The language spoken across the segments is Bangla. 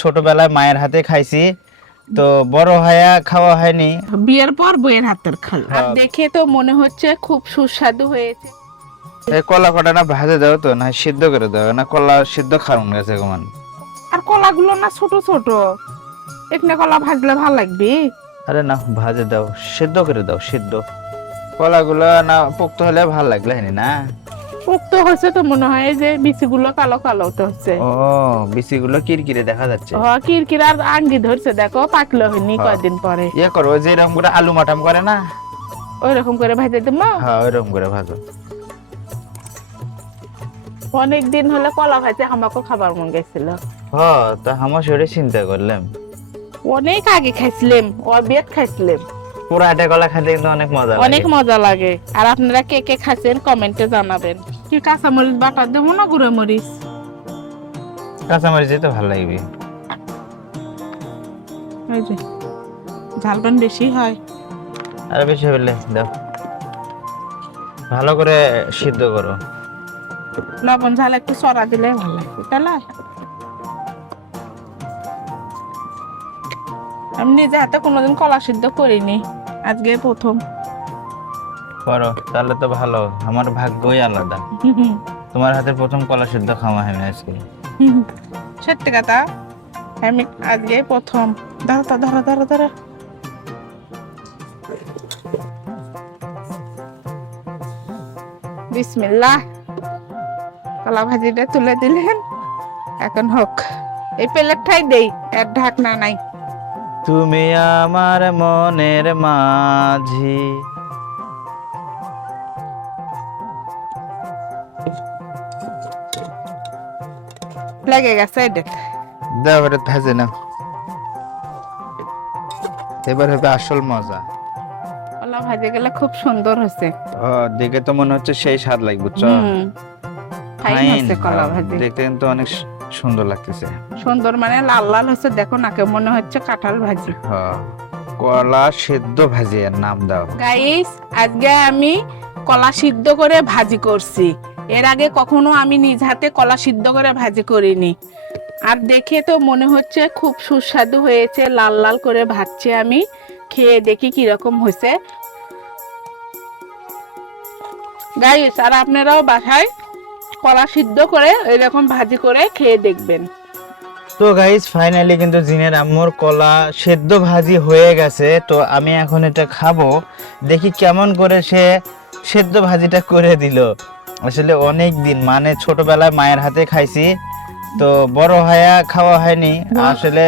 ছোটবেলায় মায়ের হাতে খাইছি, তো বড় হয়ে খাওয়া হয়নি। বিয়ের পর বইয়ের হাতের খাল আর দেখে তো মনে হচ্ছে খুব সুস্বাদু হয়েছে। এই কলা কটা না ভাজে দাও তো, না সিদ্ধ করে দাও, না কলা সিদ্ধ খাওয়ান গেছে কমান। আর কলাগুলো না ছোট ছোট, এখানে কলা ভাজলে ভালো লাগবে। আরে না, ভাজে দাও, সিদ্ধ করে দাও, সিদ্ধ। কলাগুলো না পোক্ত হলে ভালো লাগলে হয়নি না। পোক্ত হয়েছে তো মনে হয়, এই যে বিচিগুলো কালো কালো তো হচ্ছে। ও, বিচিগুলো কিরকিরে দেখা যাচ্ছে। কিরকির আর আঙ্গি ধরছে, দেখো পাকলো হয়নি কয়দিন পরে। ইয়ে করো, যে এরকম করে আলু মাটাম করে না, ওই রকম করে ভাজে দেবো। হ্যাঁ ওইরকম করে ভাজো। অনেক দিন হলে কলা ভাজে আমাকে খাবার মন গেছিল। হ্যাঁ, তা আমার শরীরে চিন্তা করলাম, অনেক আগে খাইছিলাম, অবেদ খাইছিলাম। পুরো আটা কলা খেতে কিন্তু অনেক মজা লাগে। অনেক মজা লাগে। আর আপনারা কে কে খাচ্ছেন কমেন্টে জানাবেন। কি কাঁচা মরিচ বাটা দেবো না গুঁড়ো মরিচ? কাঁচামরিচ তো ভালো লাগবে। ওই যে ঝালটা বেশি হয়। আর বেশি হলে দাও, ভালো করে সিদ্ধ করো। লবণ ঝাল একটু চড়া দিলে ভালো লাগবে, তাহলে আমি নিজে হাতে কোনোদিন কলা সিদ্ধ করিনি, আজকে প্রথম। করো তাহলে তো ভালো, আমার ভাগ্যই আলাদা। তোমার হাতে প্রথম কলা সিদ্ধ খাওয়া হয় আজকে। সত্যি কথা, আমি আজকে প্রথম। ধরো তো, ধরো ধরো ধরো। বিসমিল্লাহ। কলা ভাজিটা তুলে দিলেন, এখন হোক। এই প্লেটটাই দেই, এর ঢাকনা নাই। তুমি আমার মনের মাঝি। লেগে গেছে এটা। দাও এটা ভেজে নাও, এবার হবে আসল মজা। কলা ভাজে গেলে খুব সুন্দর হয়েছে। দেখে তো মনে হচ্ছে সেই স্বাদ লাগবে, বুঝছো? ফাইন হয়েছে কলা ভাজি, দেখতে কিন্তু অনেক সুন্দর লাগতেছে। সুন্দর মানে লাল লাল হচ্ছে, দেখো নাকে মনে হচ্ছে কাঁঠাল ভাজি। কলা সিদ্ধ ভাজি এর নাম দাও। গাইস, আজকে আমি কলা সিদ্ধ করে ভাজি করছি। এর আগে কখনো আমি নিজ হাতে কলা সিদ্ধ করে ভাজি করিনি। আর দেখে তো মনে হচ্ছে খুব সুস্বাদু হয়েছে, লাল লাল করে ভাজছি আমি। খেয়ে দেখি কিরকম হয়েছে। গাইস, আর আপনারাও বাসায় কলা সিদ্ধ করে এরকম ভাজি করে খেয়ে দেখবেন। তো গাইস, ফাইনালি কিন্তু জিনের আম্মুর কলা সেদ্ধ ভাজি হয়ে গেছে। তো আমি এখন এটা খাবো, দেখি কেমন করে সে সেদ্ধ ভাজিটা করে দিল। আসলে অনেক দিন, মানে ছোটবেলায় মায়ের হাতে খাইছি, তো বড় হয়ে খাওয়া হয়নি। আসলে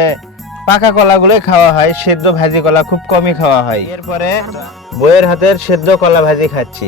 পাকা কলাগুলোই খাওয়া হয়, সেদ্ধ ভাজি কলা খুব কমই খাওয়া হয়। এরপরে বইয়ের হাতের সেদ্ধ কলা ভাজি খাচ্ছি।